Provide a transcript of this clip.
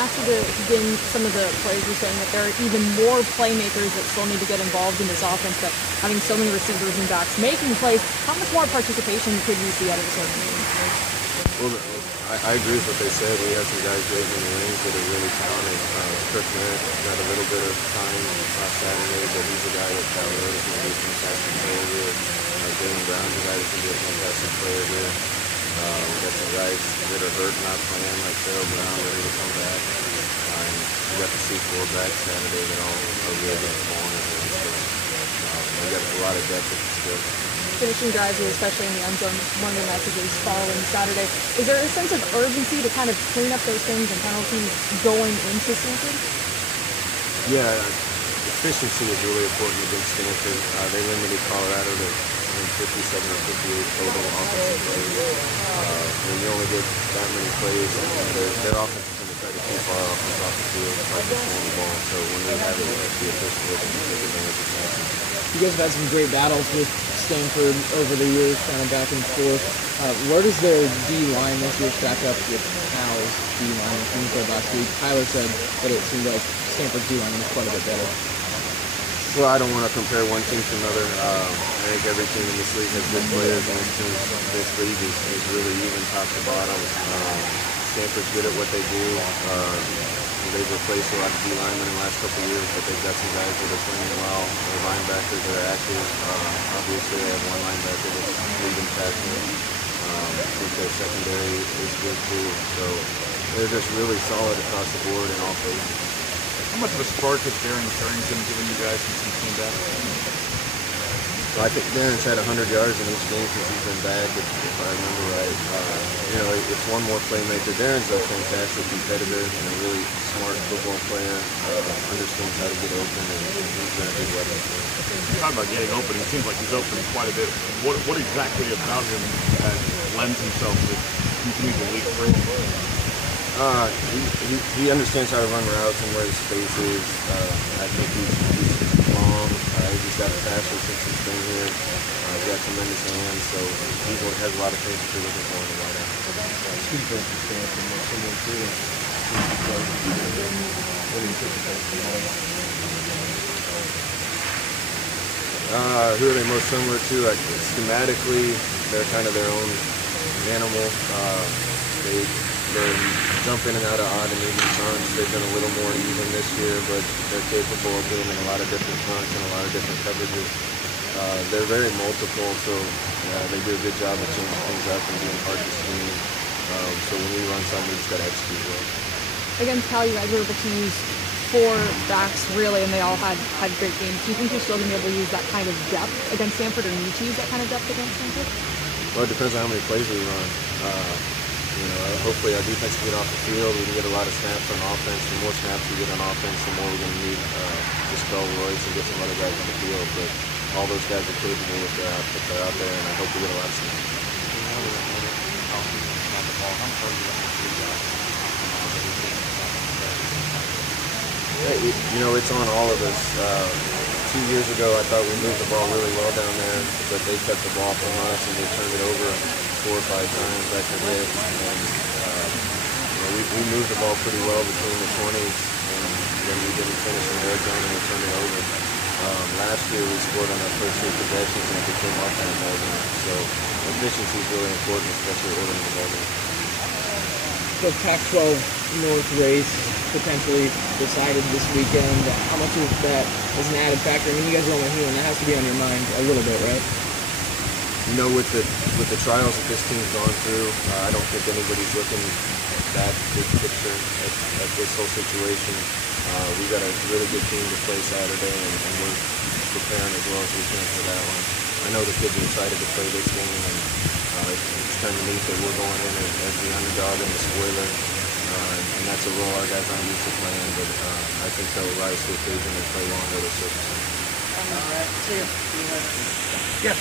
after the game, some of the players were saying that there are even more playmakers that still need to get involved in this offense, that having so many receivers and backs making plays, how much more participation could we see out of this organization? Well, I agree with what they said. We have some guys waiting in the wings that are really talented. Kirk Merritt got a little bit of time last Saturday, but he's a guy that Cal Road is going to be a fantastic player here. Jalen Brown's a guy that's going to be a fantastic player here. We got some guys that are hurt, not playing, like Farrell Brown, ready to come back. And we got to see 4 backs Saturday that all are really going to come on as well. We got a lot of depth at the skill. Finishing drives, especially in the end zone, one of the messages following Saturday. Is there a sense of urgency to kind of clean up those things and penalties going into Stanford? Yeah, efficiency is really important against Stanford. They limited Colorado to 57 or 58 total offensive plays. When you only get that many plays, their offense is going to try to keep our offense off the field by controlling the ball. So when we have it, we have to be efficient with it and take advantage of passes. You guys have had some great battles with Stanford over the years, kind of back and forth. Where does their D-line this year stack up with Cal's D-line? From last week, Tyler said that it seemed like Stanford's D-line was quite a bit better. Well, I don't want to compare one team to another. I think every team in this league has good players, and this league is really even top to bottom. Stanford's good at what they do. They've replaced a lot of D-linemen in the last couple of years, but they've got some guys that are playing well. Their linebackers are active. Obviously, they have one linebacker that's leading tackling. I think their secondary is good too. So they're just really solid across the board in all phases. How much of a spark has Darren Carrington given you guys since he came back? Well, I think Darren's had 100 yards in each game since he's been back, if I remember right. It's one more playmaker. Darren's a fantastic competitor and a really smart football player. Understands how to get open, and he's been a big weapon for us. You talk about getting open. It seems like he's open quite a bit. What exactly about him has lends himself to continue to lead free? He understands how to run routes and where his space is. I think he's long. He's got faster since he's been here. He's got tremendous hands, so he has a lot of things that you're looking for in the wideout. Who are they most similar to? Schematically, they're kind of their own animal. They jump in and out of odd and even fronts. They've been a little more even this year, but they're capable of being in a lot of different fronts and a lot of different coverages. They're very multiple, so they do a good job of changing things up and being hard to scheme. So when we run something, we just got to execute well. Against Cal, you guys were able to use 4 backs, really, and they all had great games. Do you think you're still going to be able to use that kind of depth against Stanford, or need to use that kind of depth against Stanford? Well, it depends on how many plays we run. Hopefully our defense can get off the field. We can get a lot of snaps on offense. The more snaps we get on offense, the more we're going to need to spell Royce and get some other guys on the field. But all those guys are capable with their outfit. They're out there, and I hope we get a lot of snaps. It's on all of us. 2 years ago, I thought we moved the ball really well down there, but they took the ball from us and they turned it over 4 or 5 times back to Rick. And we moved the ball pretty well between the 20s, and then we didn't finish in the red zone and we turned it over. Last year we scored on our first 3 possessions and it became our kind of ball game. So efficiency is really important, especially ordering the ball game. The Pac-12 North race potentially decided this weekend. How much of that is an added factor? I mean, you guys are only human. That has to be on your mind a little bit, right? With the trials that this team's gone through, I don't think anybody's looking that big picture at this whole situation. We've got a really good team to play Saturday, and we're preparing as well as we can for that one. I know the kids are excited to play this game, and it's kind of neat that we're going in as the underdog and the spoiler, and that's a role our guys aren't used to playing, but I think they'll rise to the occasion and play well under those circumstances. See you. Yes.